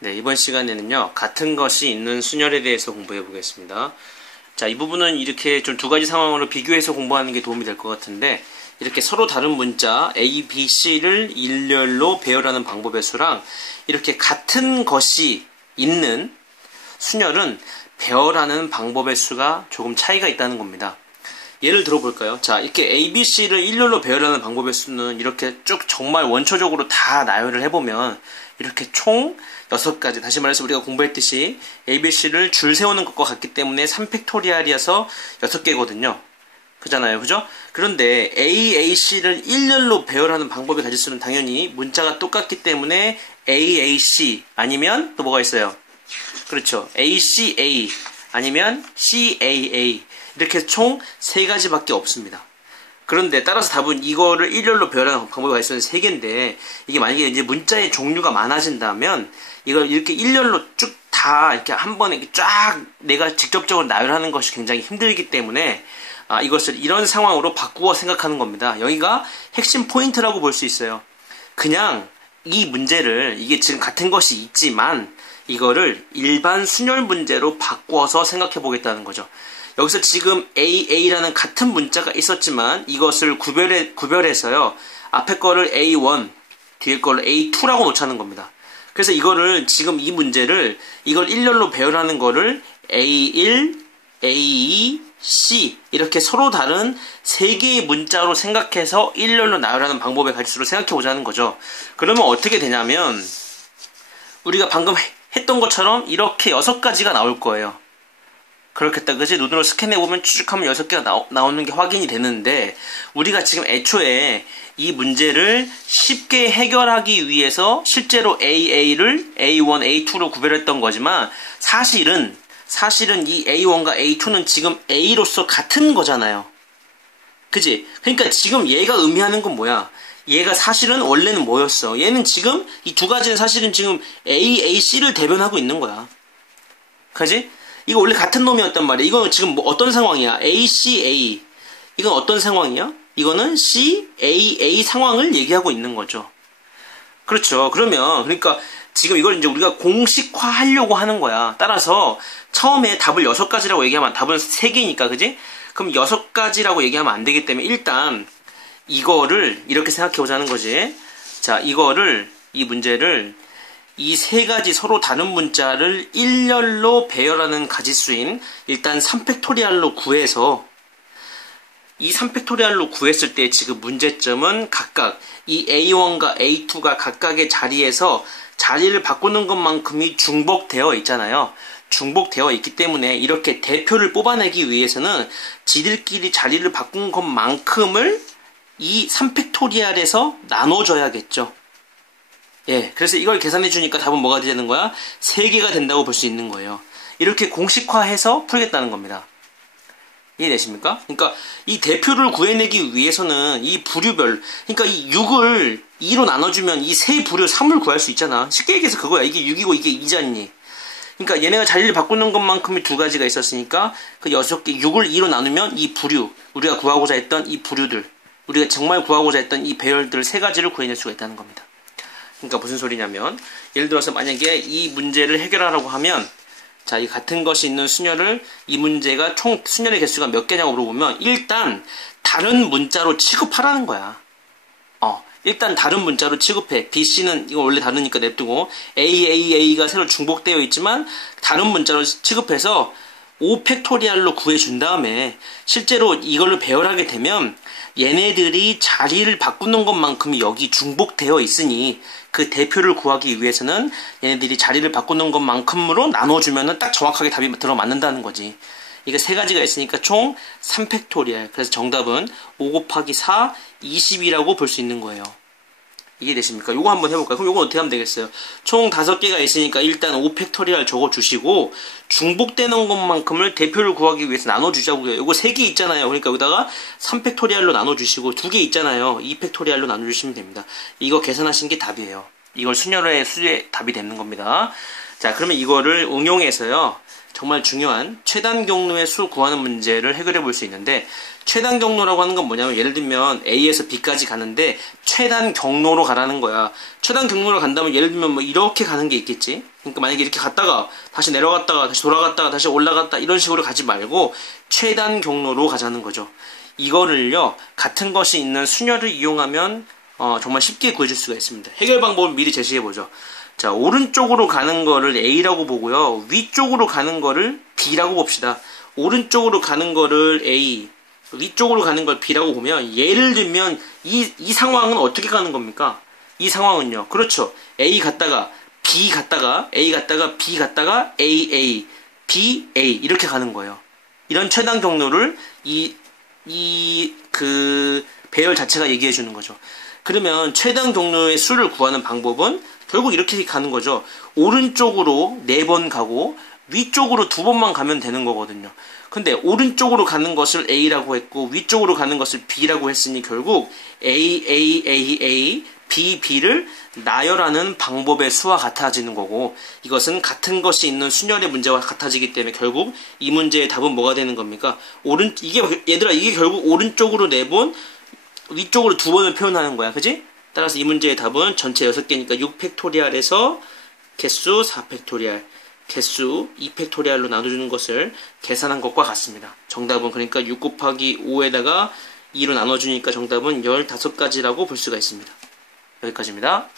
네, 이번 시간에는요, 같은 것이 있는 순열에 대해서 공부해 보겠습니다. 자, 이 부분은 이렇게 좀 두 가지 상황으로 비교해서 공부하는 게 도움이 될 것 같은데, 이렇게 서로 다른 문자 A, B, C를 일렬로 배열하는 방법의 수랑 이렇게 같은 것이 있는 순열은 배열하는 방법의 수가 조금 차이가 있다는 겁니다. 예를 들어볼까요? 자, 이렇게 A, B, C를 일렬로 배열하는 방법의 수는 이렇게 쭉 정말 원초적으로 다 나열을 해보면 이렇게 총 6가지, 다시 말해서 우리가 공부했듯이 A, B, C를 줄 세우는 것과 같기 때문에 3팩토리얼이어서 6개거든요. 그잖아요. 그죠? 그런데 A, A, C를 일렬로 배열하는 방법의 가지수는 당연히 문자가 똑같기 때문에 A, A, C 아니면 또 뭐가 있어요? 그렇죠. A, C, A 아니면 C, A, A 이렇게 총 3가지밖에 없습니다. 그런데 따라서 답은 이거를 일렬로 배열하는 방법의 가지수는 3개인데 이게 만약에 이제 문자의 종류가 많아진다면 이걸 이렇게 일렬로 쭉 다 이렇게 한 번에 이렇게 쫙 내가 직접적으로 나열하는 것이 굉장히 힘들기 때문에 이것을 이런 상황으로 바꾸어 생각하는 겁니다. 여기가 핵심 포인트라고 볼 수 있어요. 그냥 이 문제를 이게 지금 같은 것이 있지만 이거를 일반 순열 문제로 바꾸어서 생각해 보겠다는 거죠. 여기서 지금 AA라는 같은 문자가 있었지만 이것을 구별해서요. 앞에 거를 A1, 뒤에 거를 A2라고 놓자는 겁니다. 그래서 이거를 지금 이 문제를 이걸 일렬로 배열하는 거를 A1, A2, C 이렇게 서로 다른 3개의 문자로 생각해서 일렬로 나열하는 방법의 가지수로 생각해 보자는 거죠. 그러면 어떻게 되냐면 우리가 방금 했던 것처럼 이렇게 6가지가 나올 거예요. 그렇겠다, 그지? 눈으로 스캔해보면 추측하면 6개가 나오는 게 확인이 되는데 우리가 지금 애초에 이 문제를 쉽게 해결하기 위해서 실제로 AA를 A1, A2로 구별했던 거지만 사실은 이 A1과 A2는 지금 A로서 같은 거잖아요. 그지? 그러니까 지금 얘가 의미하는 건 뭐야? 얘가 사실은 원래는 뭐였어? 얘는 지금 이 두 가지는 사실은 지금 A, A, C를 대변하고 있는 거야. 그지? 이거 원래 같은 놈이었단 말이야. 이건 지금 뭐 어떤 상황이야? A, C, A. 이건 어떤 상황이야? 이거는 C, A, A 상황을 얘기하고 있는 거죠. 그렇죠. 그러니까 지금 이걸 이제 우리가 공식화 하려고 하는 거야. 따라서 처음에 답을 6가지라고 얘기하면 답은 3개니까, 그지? 그럼 6가지라고 얘기하면 안 되기 때문에 일단 이거를 이렇게 생각해 보자는 거지. 자, 이 문제를 이 3가지 서로 다른 문자를 일렬로 배열하는 가지수인 일단 3팩토리얼로 구해서 이 3팩토리얼로 구했을 때 지금 문제점은 각각 이 A1과 A2가 각각의 자리에서 자리를 바꾸는 것만큼이 중복되어 있잖아요. 중복되어 있기 때문에 이렇게 대표를 뽑아내기 위해서는 지들끼리 자리를 바꾼 것만큼을 이 3팩토리얼에서 나눠줘야겠죠. 예, 그래서 이걸 계산해 주니까 답은 뭐가 되는 거야? 3개가 된다고 볼 수 있는 거예요. 이렇게 공식화해서 풀겠다는 겁니다. 이해되십니까? 그러니까 이 대표를 구해내기 위해서는 이 부류별, 그러니까 이 6을 2로 나눠주면 이 세 부류 3을 구할 수 있잖아. 쉽게 얘기해서 그거야. 이게 6이고 이게 2잖니. 그러니까 얘네가 자리를 바꾸는 것만큼이 2가지가 있었으니까 그 6개, 6을 2로 나누면 이 부류, 우리가 구하고자 했던 이 부류들, 우리가 정말 구하고자 했던 이 배열들 3가지를 구해낼 수가 있다는 겁니다. 그러니까 무슨 소리냐면 예를 들어서 만약에 이 문제를 해결하라고 하면 자, 이 같은 것이 있는 순열을 이 문제가 총 순열의 개수가 몇 개냐고 물어보면 일단 다른 문자로 취급하라는 거야. 일단 다른 문자로 취급해. B, C는 이거 원래 다르니까 냅두고 A, A, A가 새로 중복되어 있지만 다른 문자로 취급해서 5팩토리얼로 구해준 다음에 실제로 이걸로 배열하게 되면 얘네들이 자리를 바꾸는 것만큼이 여기 중복되어 있으니 그 대표를 구하기 위해서는 얘네들이 자리를 바꾸는 것만큼으로 나눠주면은 딱 정확하게 답이 들어맞는다는 거지. 이게 3가지가 있으니까 총 3팩토리얼. 그래서 정답은 5 곱하기 4, 20이라고 볼 수 있는 거예요. 이해되십니까? 요거 한번 해볼까요? 그럼 요거 어떻게 하면 되겠어요? 총 5개가 있으니까 일단 5팩토리얼 적어주시고 중복되는 것만큼을 대표를 구하기 위해서 나눠주자고요. 요거 3개 있잖아요. 그러니까 여기다가 3팩토리얼로 나눠주시고 2개 있잖아요. 2팩토리얼로 나눠주시면 됩니다. 이거 계산하신 게 답이에요. 이걸 순열의 수의 답이 되는 겁니다. 자, 그러면 이거를 응용해서요. 정말 중요한 최단 경로의 수 구하는 문제를 해결해 볼 수 있는데, 최단 경로라고 하는 건 뭐냐면, 예를 들면 A에서 B까지 가는데 최단 경로로 가라는 거야. 최단 경로로 간다면 예를 들면 뭐 이렇게 가는 게 있겠지. 그러니까 만약에 이렇게 갔다가 다시 내려갔다가 다시 돌아갔다가 다시 올라갔다 이런 식으로 가지 말고 최단 경로로 가자는 거죠. 이거를요, 같은 것이 있는 순열을 이용하면 정말 쉽게 구해줄 수가 있습니다. 해결 방법을 미리 제시해 보죠. 자, 오른쪽으로 가는 거를 A라고 보고요, 위쪽으로 가는 거를 B라고 봅시다. 오른쪽으로 가는 거를 A, 위쪽으로 가는 걸 B라고 보면, 예를 들면 이 상황은 어떻게 가는 겁니까? 이 상황은요, 그렇죠, A 갔다가 B 갔다가 A 갔다가 B 갔다가 A B A 이렇게 가는 거예요. 이런 최단 경로를 그 배열 자체가 얘기해 주는 거죠. 그러면 최단 경로의 수를 구하는 방법은 결국 이렇게 가는 거죠. 오른쪽으로 4번 가고 위쪽으로 2번만 가면 되는 거거든요. 근데 오른쪽으로 가는 것을 A라고 했고 위쪽으로 가는 것을 B라고 했으니 결국 A, B, B를 나열하는 방법의 수와 같아지는 거고, 이것은 같은 것이 있는 순열의 문제와 같아지기 때문에 결국 이 문제의 답은 뭐가 되는 겁니까? 이게 결국 오른쪽으로 4번, 위쪽으로 2번을 표현하는 거야. 그지? 따라서 이 문제의 답은 전체 6개니까 6팩토리알에서 개수 4팩토리알, 개수 2팩토리알로 나눠주는 것을 계산한 것과 같습니다. 정답은 그러니까 6 곱하기 5에다가 2로 나눠주니까 정답은 15가지라고 볼 수가 있습니다. 여기까지입니다.